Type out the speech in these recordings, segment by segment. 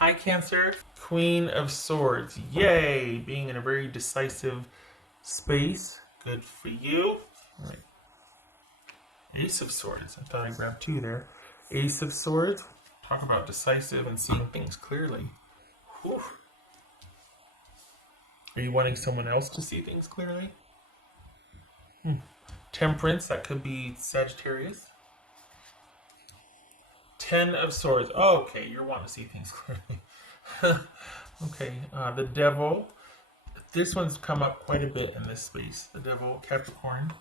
Hi, Cancer. Queen of Swords. Yay! Being in a very decisive space. Good for you. All right. Ace of Swords. I thought I grabbed two there. Ace of Swords. Talk about decisive and seeing things clearly. Whew. Are you wanting someone else to see things clearly? Temperance. That could be Sagittarius. Ten of Swords. Oh, okay, you're wanting to see things clearly. Okay, the Devil. This one's come up quite a bit in this space. The Devil, Capricorn.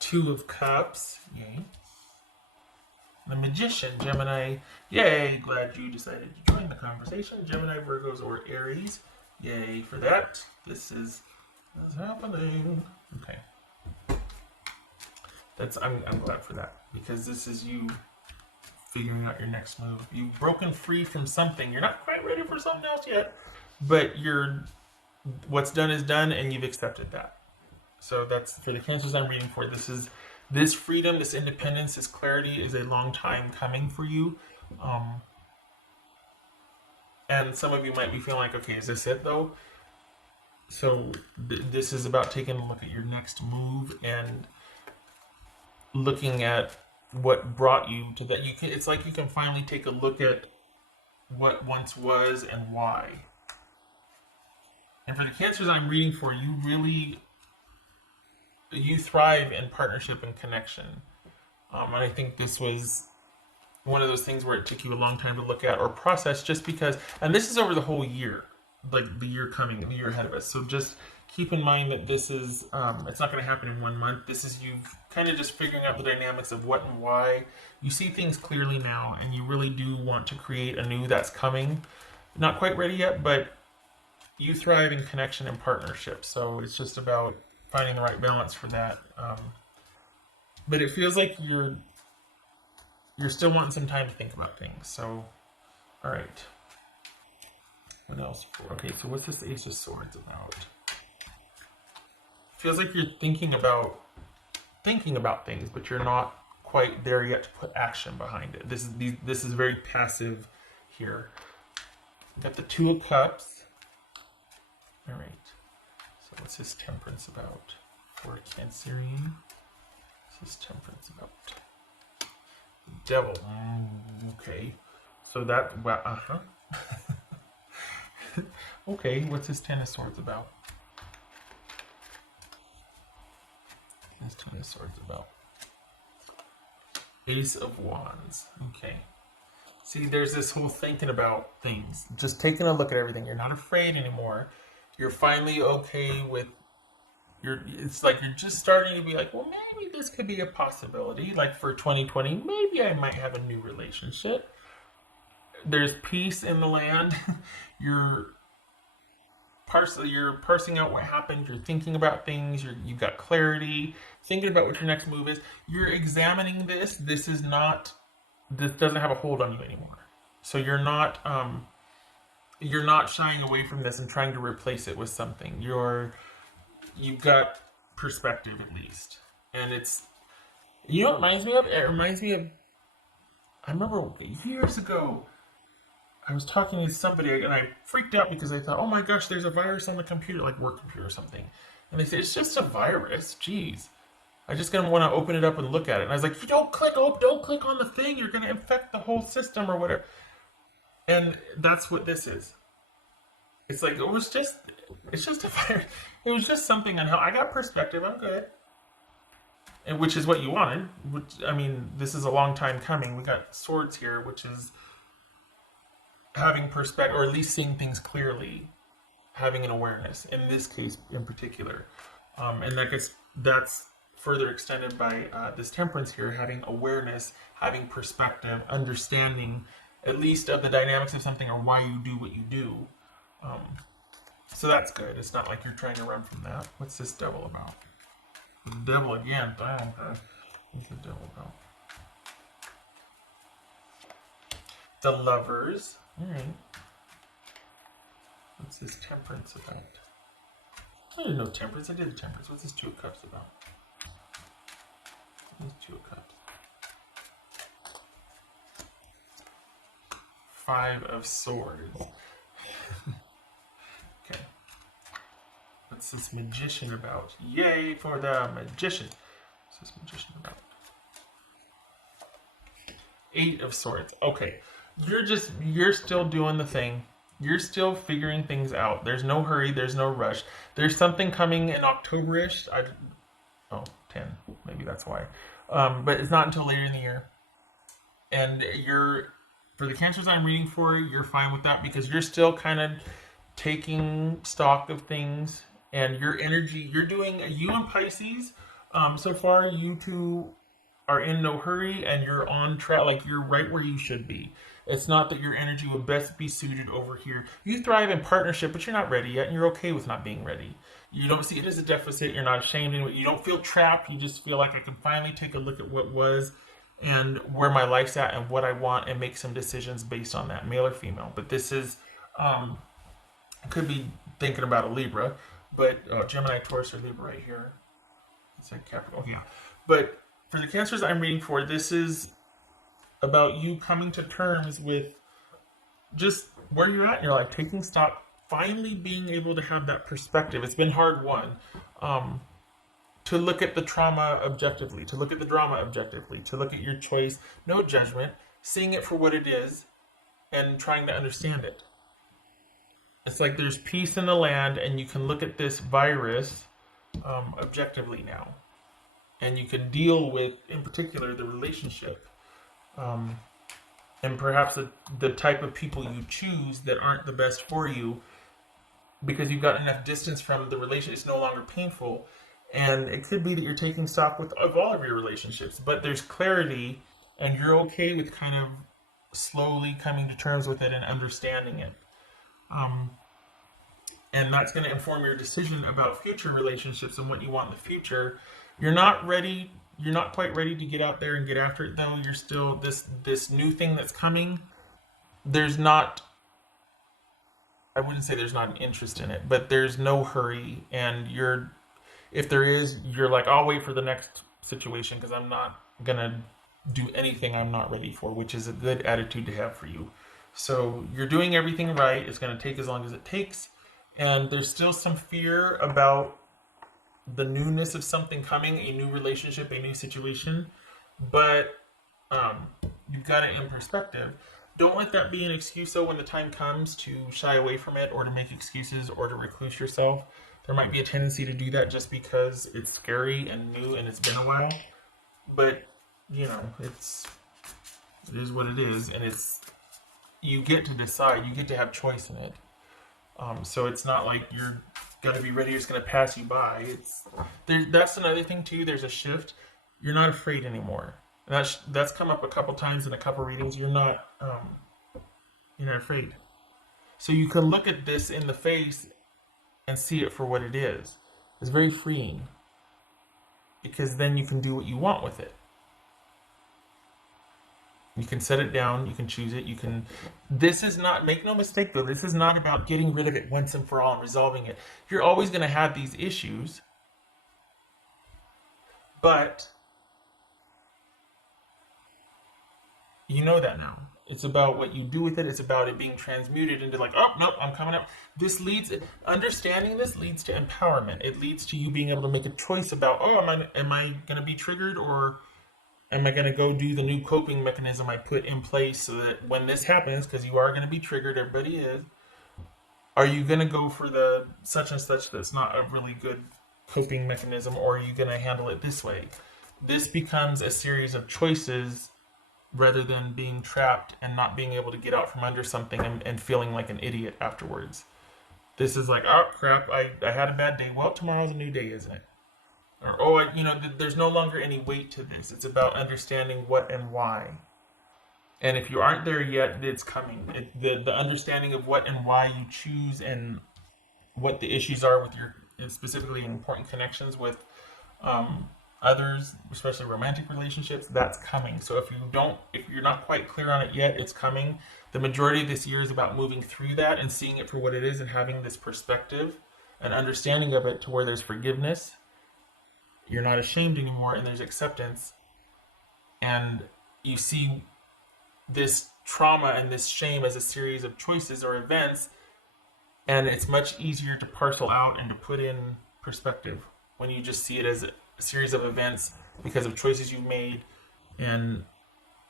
Two of Cups. Yay. The Magician, Gemini. Yay, glad you decided to join the conversation. Gemini, Virgos, or Aries. Yay for that. This is happening. Okay. I'm glad for that, because this is you figuring out your next move. You've broken free from something. You're not quite ready for something else yet, but what's done is done, and you've accepted that. So that's for the Cancers I'm reading for. This freedom, this independence, this clarity is a long time coming for you. And some of you might be feeling like, okay, is this it though? So this is about taking a look at your next move and looking at what brought you to that. It's like you can finally take a look at what once was and why. And for the Cancers I'm reading for, you thrive in partnership and connection. And I think this was one of those things where it took you a long time to look at or process, just because, and this is over the whole year, like the year ahead of us. So just keep in mind that this is, it's not going to happen in 1 month. This is you kind of just figuring out the dynamics of what and why. You see things clearly now, and you really do want to create a new that's coming. Not quite ready yet, but you thrive in connection and partnership. So it's just about finding the right balance for that. But it feels like you're still wanting some time to think about things. So, all right. What else? Okay, so what's this Ace of Swords about? Feels like you're thinking about things, but you're not quite there yet to put action behind it. This is very passive here. Got the Two of Cups. All right. So what's his Temperance about? For Cancerian. What's his Temperance about? Devil. Okay. So that, okay, what's his Ten of Swords about? His Ten of Swords about? Ace of Wands. Okay. See, there's this whole thinking about things. Just taking a look at everything. You're not afraid anymore. You're finally okay with it's like you're just starting to be like, well, maybe this could be a possibility. Like for 2020, maybe I might have a new relationship. There's peace in the land. You're parsing out what happened. You're thinking about things. You've got clarity. Thinking about what your next move is. You're examining this. This doesn't have a hold on you anymore. So you're not shying away from this and trying to replace it with something. You've got perspective, at least. And it's, you know what it reminds me of? It reminds me of, I remember years ago, I was talking to somebody and I freaked out because I thought, oh my gosh, there's a virus on the computer, like work computer or something. And they said, it's just a virus. Jeez. I just gonna want to open it up and look at it. And I was like, don't click on the thing. You're gonna infect the whole system or whatever. And that's what this is. It's like it's just a virus. It was just something on how I got perspective. I'm good, and which is what you wanted. This is a long time coming. We got swords here, which is having perspective, or at least seeing things clearly, having an awareness. In this case, in particular, and I guess that's further extended by this Temperance here, having awareness, having perspective, understanding, at least of the dynamics of something or why you do what you do. So that's good. It's not like you're trying to run from that. What's this Devil about? The Devil again. What's the Devil about? The Lovers. Alright. What's this Temperance about? I didn't know Temperance. I did the Temperance. What's this Two of Cups about? What's Two of Cups? Five of Swords. Okay. What's this Magician about? Yay for the Magician. What's this Magician about? Eight of Swords. Okay. You're still doing the thing. You're still figuring things out. There's no hurry. There's no rush. There's something coming in October-ish. 10. Maybe that's why. But it's not until later in the year. And for the Cancers I'm reading for, you're fine with that because you're still kind of taking stock of things and your energy. You and Pisces, so far, you two are in no hurry and you're on track. Like, you're right where you should be. It's not that your energy would best be suited over here. You thrive in partnership, but you're not ready yet, and you're okay with not being ready. You don't see it as a deficit. You're not ashamed anymore. You don't feel trapped. You just feel like I can finally take a look at what was and where my life's at and what I want and make some decisions based on that, male or female. But this is, could be thinking about a Libra, but Gemini, Taurus, or Libra right here. It's like Capricorn. Oh, yeah. But for the Cancers I'm reading for, this is about you coming to terms with just where you're at in your life, taking stock, finally being able to have that perspective. It's been hard won. To look at the trauma objectively, to look at the drama objectively, to look at your choice, no judgment, seeing it for what it is, and trying to understand it. It's like there's peace in the land, and you can look at this virus objectively now. And you can deal with, in particular, the relationship. And perhaps the type of people you choose that aren't the best for you because you've got enough distance from the relationship. It's no longer painful. And it could be that you're taking stock of all of your relationships, but there's clarity and you're okay with kind of slowly coming to terms with it and understanding it. And that's going to inform your decision about future relationships and what you want in the future. You're not ready. You're not quite ready to get out there and get after it, though. You're still this new thing that's coming. There's not, I wouldn't say there's not an interest in it, but there's no hurry. And if there is, you're like, I'll wait for the next situation because I'm not going to do anything I'm not ready for, which is a good attitude to have for you. So you're doing everything right. It's going to take as long as it takes. And there's still some fear about the newness of something coming, a new relationship, a new situation. But you've got it in perspective. Don't let that be an excuse, though, when the time comes to shy away from it or to make excuses or to recluse yourself. There might be a tendency to do that just because it's scary and new and it's been a while. But, it is what it is. And you get to decide. You get to have choice in it. So it's not like you're going to be ready, it's going to pass you by. That's another thing, too. There's a shift. You're not afraid anymore. And that's come up a couple times in a couple readings. You're not afraid. So you can look at this in the face and see it for what it is. It's very freeing. Because then you can do what you want with it. You can set it down, you can choose it, this is not, make no mistake though, this is not about getting rid of it once and for all and resolving it. You're always going to have these issues, but you know that now. It's about what you do with it. It's about it being transmuted into like, oh, nope, I'm coming up. Understanding this leads to empowerment. It leads to you being able to make a choice about, oh, am I going to be triggered, or am I going to go do the new coping mechanism I put in place so that when this happens, because you are going to be triggered, everybody is, are you going to go for the such and such that's not a really good coping mechanism, or are you going to handle it this way? This becomes a series of choices rather than being trapped and not being able to get out from under something and feeling like an idiot afterwards. This is like, oh, crap, I had a bad day. Well, tomorrow's a new day, isn't it? Or, there's no longer any weight to this. It's about understanding what and why. And if you aren't there yet, it's coming. The understanding of what and why you choose and what the issues are with your, specifically important connections with others, especially romantic relationships, that's coming. So if you're not quite clear on it yet, it's coming. The majority of this year is about moving through that and seeing it for what it is and having this perspective and understanding of it to where there's forgiveness. You're not ashamed anymore, and there's acceptance. And you see this trauma and this shame as a series of choices or events, and it's much easier to parcel out and to put in perspective when you just see it as a series of events because of choices you've made, and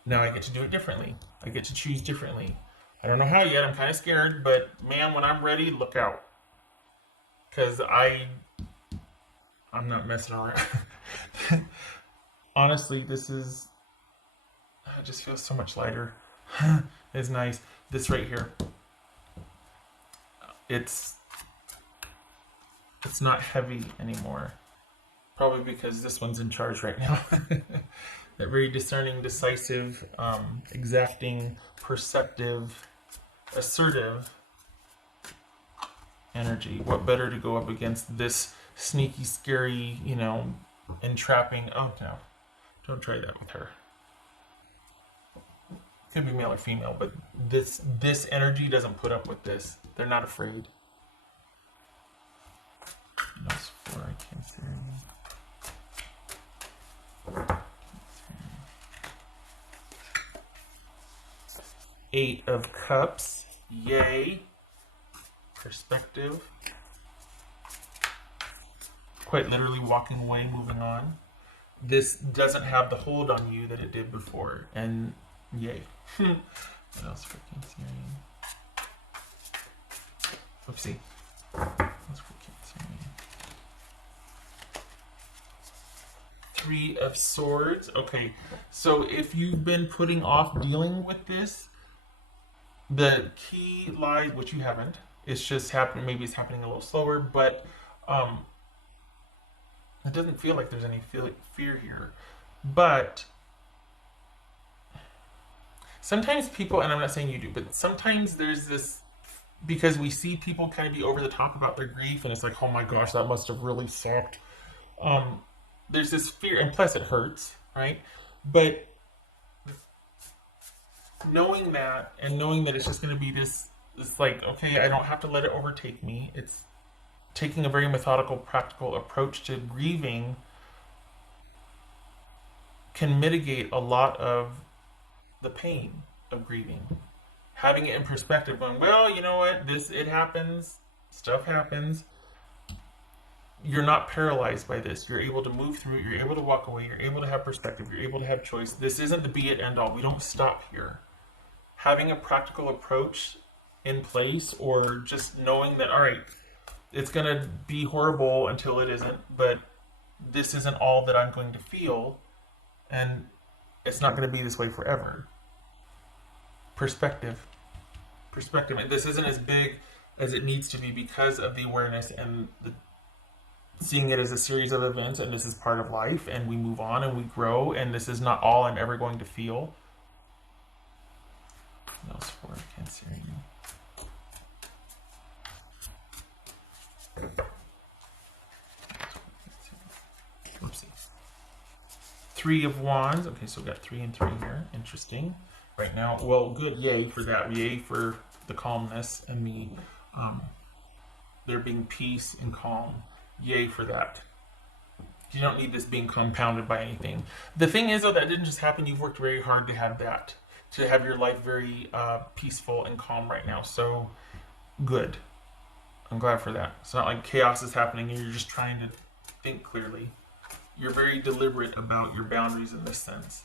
now I get to do it differently. I get to choose differently. I don't know how yet. I'm kind of scared, but man, when I'm ready, look out. Because I'm not messing around. Honestly, it just feels so much lighter. It's nice. This right here, it's not heavy anymore. Probably because this one's in charge right now. That very discerning, decisive, exacting, perceptive, assertive energy. What better to go up against this sneaky, scary, entrapping. Oh no, don't try that with her. Could be male or female, but this energy doesn't put up with this. They're not afraid. That's for Cancer. Eight of Cups. Yay. Perspective. Quite literally walking away, moving on. This doesn't have the hold on you that it did before. And yay. What else for Cancerian? Oopsie. What's for Cancerian? Three of Swords. Okay, so if you've been putting off dealing with this, the key lies, which you haven't. It's just happening. Maybe it's happening a little slower, but it doesn't feel like there's any fear here. But sometimes people, and I'm not saying you do, but sometimes there's this, because we see people kind of be over the top about their grief, and it's like, oh my gosh, that must have really sucked. There's this fear, and plus it hurts, right? But knowing that, and knowing that it's just going to be this like, okay, I don't have to let it overtake me. It's taking a very methodical, practical approach to grieving can mitigate a lot of the pain of grieving. Having it in perspective, going, well, you know what, it happens, stuff happens. You're not paralyzed by this. You're able to move through it. You're able to walk away. You're able to have perspective. You're able to have choice. This isn't the be it end all. We don't stop here. Having a practical approach in place, or just knowing that, all right, it's going to be horrible until it isn't, but this isn't all that I'm going to feel, and it's not going to be this way forever. Perspective. And this isn't as big as it needs to be because of the awareness and seeing it as a series of events, and this is part of life, and we move on and we grow, and this is not all I'm ever going to feel. What else for Cancerian? Oopsie. Three of Wands. Okay, so we got 3 and 3 here. Interesting. Right now, well, good. Yay for that. Yay for the calmness and the there being peace and calm. Yay for that. You don't need this being compounded by anything. The thing is, though, that didn't just happen. You've worked very hard to have that, to have your life very peaceful and calm right now. So good. I'm glad for that. It's not like chaos is happening and you're just trying to think clearly. You're very deliberate about your boundaries in this sense.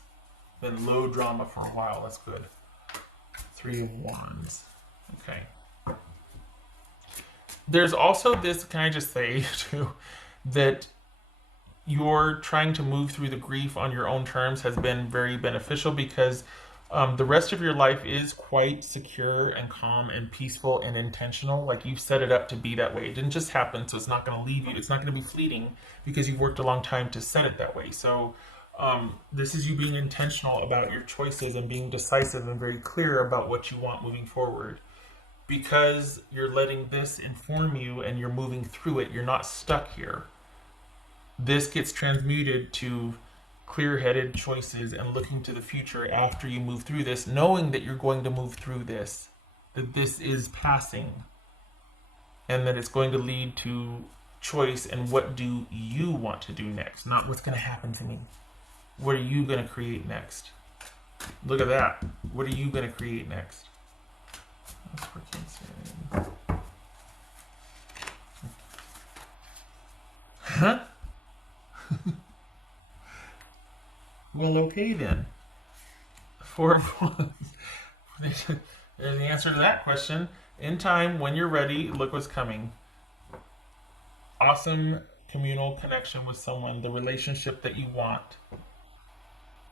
Been low drama for a while. That's good. 3 of Wands. Okay. There's also this, can I just say, too, that you're trying to move through the grief on your own terms has been very beneficial, because the rest of your life is quite secure and calm and peaceful and intentional. Like, you've set it up to be that way. It didn't just happen, so it's not going to leave you. It's not going to be fleeting because you've worked a long time to set it that way. So this is you being intentional about your choices and being decisive and very clear about what you want moving forward. Because you're letting this inform you and you're moving through it. You're not stuck here. This gets transmuted to clear-headed choices and looking to the future after you move through this, knowing that you're going to move through this, that this is passing, and that it's going to lead to choice. And what do you want to do next? Not what's going to happen to me. What are you going to create next? Look at that. What are you going to create next? That's for Cancer. Huh? Well, okay then. Four of Wands. There's the answer to that question. In time, when you're ready, look what's coming. Awesome communal connection with someone, the relationship that you want.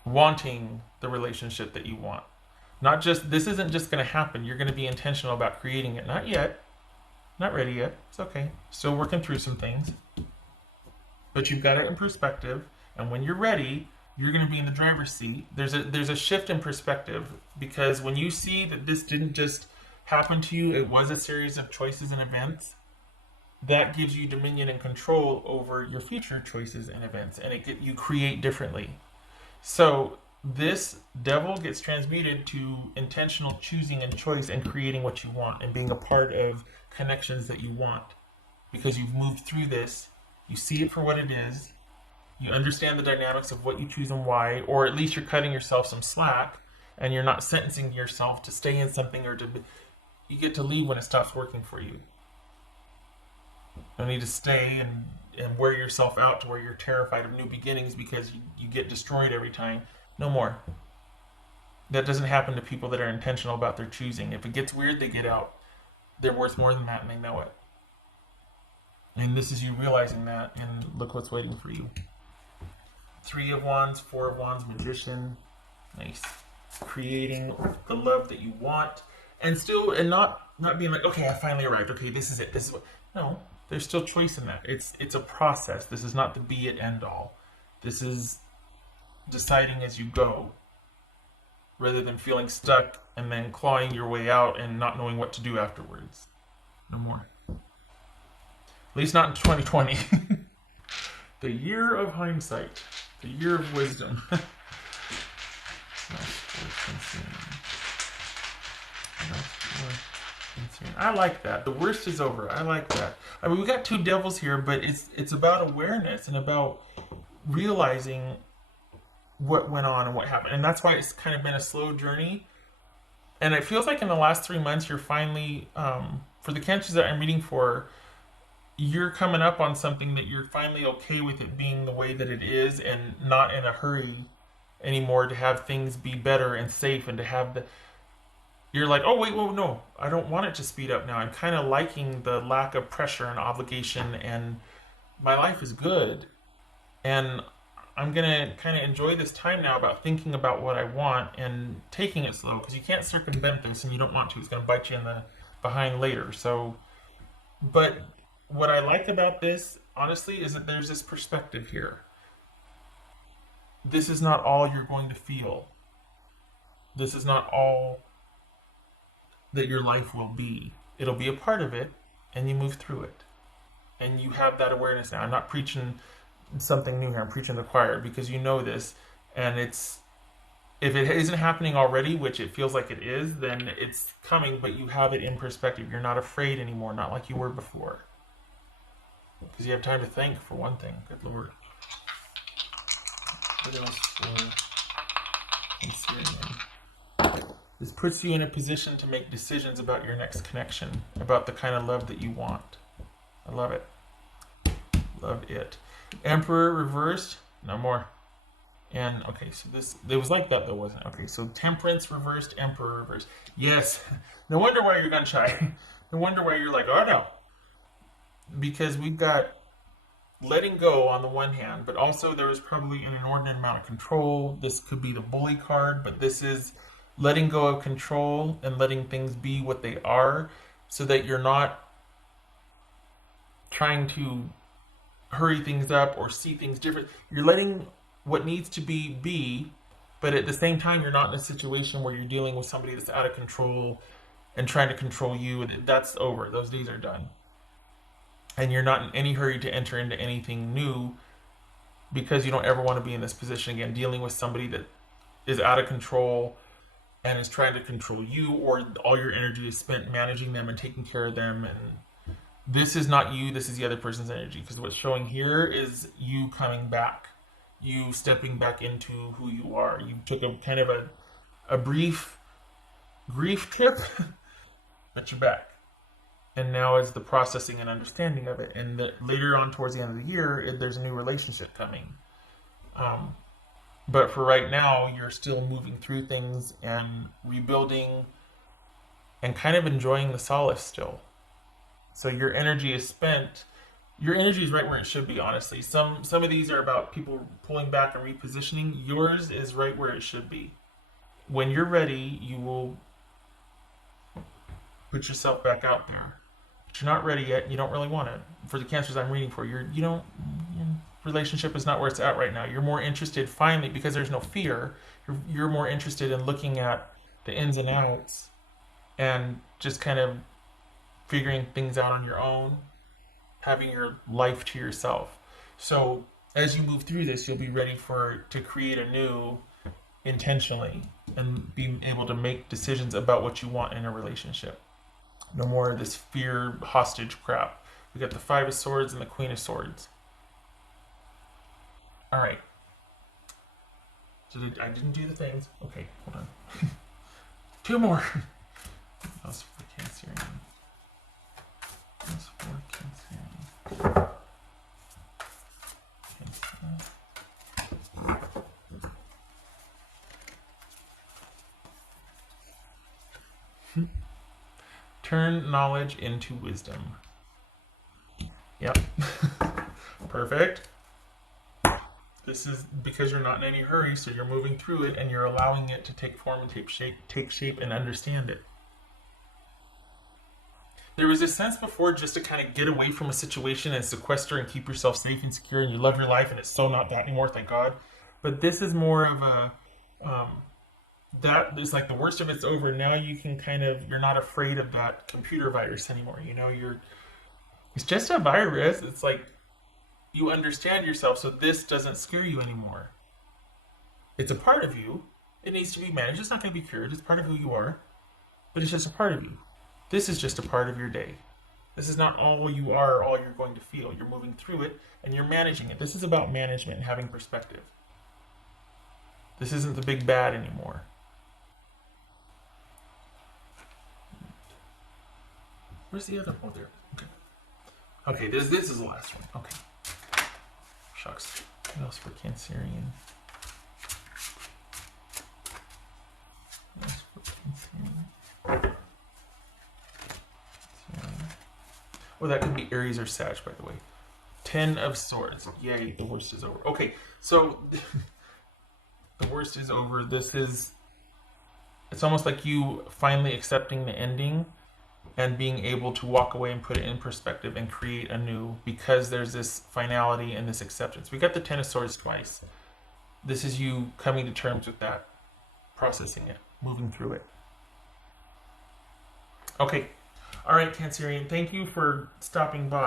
Wanting the relationship that you want. Not just, this isn't just going to happen. You're going to be intentional about creating it. Not yet. Not ready yet. It's okay. Still working through some things. But you've got it in perspective. And when you're ready, you're going to be in the driver's seat. There's a shift in perspective, because when you see that this didn't just happen to you, it was a series of choices and events, that gives you dominion and control over your future choices and events, and you create differently. So this devil gets transmuted to intentional choosing and choice and creating what you want and being a part of connections that you want, because you've moved through this. You see it for what it is. You understand the dynamics of what you choose and why, or at least you're cutting yourself some slack, and you're not sentencing yourself to stay in something, or to, you get to leave when it stops working for you. You don't need to stay and wear yourself out to where you're terrified of new beginnings because you get destroyed every time. No more. That doesn't happen to people that are intentional about their choosing. If it gets weird, they get out. They're worth more than that, and they know it. And this is you realizing that, and look what's waiting for you. Three of Wands, Four of Wands, Magician. Nice. Creating the love that you want, and not being like, okay, I finally arrived. Okay, this is it. This is what. No, there's still choice in that. It's a process. This is not the be it end all. This is deciding as you go, rather than feeling stuck and then clawing your way out and not knowing what to do afterwards. No more. At least not in 2020. The year of hindsight. The year of wisdom. I like that. The worst is over. I like that. I mean, we got two devils here, but it's about awareness and about realizing what went on and what happened. And that's why it's kind of been a slow journey. And it feels like in the last 3 months, you're finally, for the cancers that I'm reading for, you're coming up on something that you're finally okay with it being the way that it is, and not in a hurry anymore to have things be better and safe, and to have you're like, oh wait, whoa, no, I don't want it to speed up now. I'm kind of liking the lack of pressure and obligation, and my life is good, and I'm gonna kind of enjoy this time now about thinking about what I want and taking it slow, because you can't circumvent this, and you don't want to. It's gonna bite you in the behind later. So, but what I like about this, honestly, is that there's this perspective here. This is not all you're going to feel. This is not all that your life will be. It'll be a part of it, and you move through it. And you have that awareness now. I'm not preaching something new here. I'm preaching the choir, because you know this, and if it isn't happening already, which it feels like it is, then it's coming, but you have it in perspective. You're not afraid anymore, not like you were before. Because you have time to think, for one thing. Good Lord. What else for considering? This puts you in a position to make decisions about your next connection, about the kind of love that you want. I love it. Love it. Emperor reversed. No more. And, okay, so it was like that though, wasn't it? Okay, so Temperance reversed, Emperor reversed. Yes. No wonder why you're gun shy. No wonder why you're like, oh no. Because we've got letting go on the one hand, but also there was probably an inordinate amount of control. This could be the bully card, but this is letting go of control and letting things be what they are, so that you're not trying to hurry things up or see things different. You're letting what needs to be, but at the same time, you're not in a situation where you're dealing with somebody that's out of control and trying to control you. That's over. Those days are done. And you're not in any hurry to enter into anything new, because you don't ever want to be in this position again, dealing with somebody that is out of control and is trying to control you, or all your energy is spent managing them and taking care of them. And this is not you, this is the other person's energy, because what's showing here is you coming back, you stepping back into who you are. You took a kind of a brief grief trip, but you're back. And now is the processing and understanding of it. And later on, towards the end of the year, there's a new relationship coming. Um, but for right now, you're still moving through things and rebuilding and kind of enjoying the solace still. So your energy is spent. Your energy is right where it should be, honestly. Some of these are about people pulling back and repositioning. Yours is right where it should be. When you're ready, you will put yourself back out there. But you're not ready yet. You don't really want it. For the cancers I'm reading for, you don't. Your relationship is not where it's at right now. You're more interested, finally, because there's no fear. You're more interested in looking at the ins and outs and just kind of figuring things out on your own, having your life to yourself. So as you move through this, you'll be ready to create anew intentionally and being able to make decisions about what you want in a relationship. No more of this fear hostage crap. We got the Five of Swords and the Queen of Swords. All right. I didn't do the things. Okay, hold on. Two more. That's for Cancerian. That's for Cancerian. Turn knowledge into wisdom. Yep. Perfect. This is because you're not in any hurry, so you're moving through it and you're allowing it to take form and take shape and understand it. There was this sense before just to kind of get away from a situation and sequester and keep yourself safe and secure and you love your life, and it's so not that anymore, thank God. But this is more of a that is like the worst of it's over. Now you can you're not afraid of that computer virus anymore. It's just a virus. It's like you understand yourself, so this doesn't scare you anymore. It's a part of you. It needs to be managed. It's not going to be cured. It's part of who you are, but it's just a part of you. This is just a part of your day. This is not all you are, all you're going to feel. You're moving through it and you're managing it. This is about management and having perspective. This isn't the big bad anymore. Where's the other one? Oh, there. Okay. Okay, this is the last one. Okay. Shucks. What else for Cancerian? What else for Cancerian? Oh, that could be Aries or Sag, by the way. 10 of Swords. Yay, the worst is over. Okay, so the worst is over. It's almost like you finally accepting the ending and being able to walk away and put it in perspective and create anew because there's this finality and this acceptance. We got the 10 of Swords twice. This is you coming to terms with that, processing it, moving through it. Okay. All right, Cancerian, thank you for stopping by.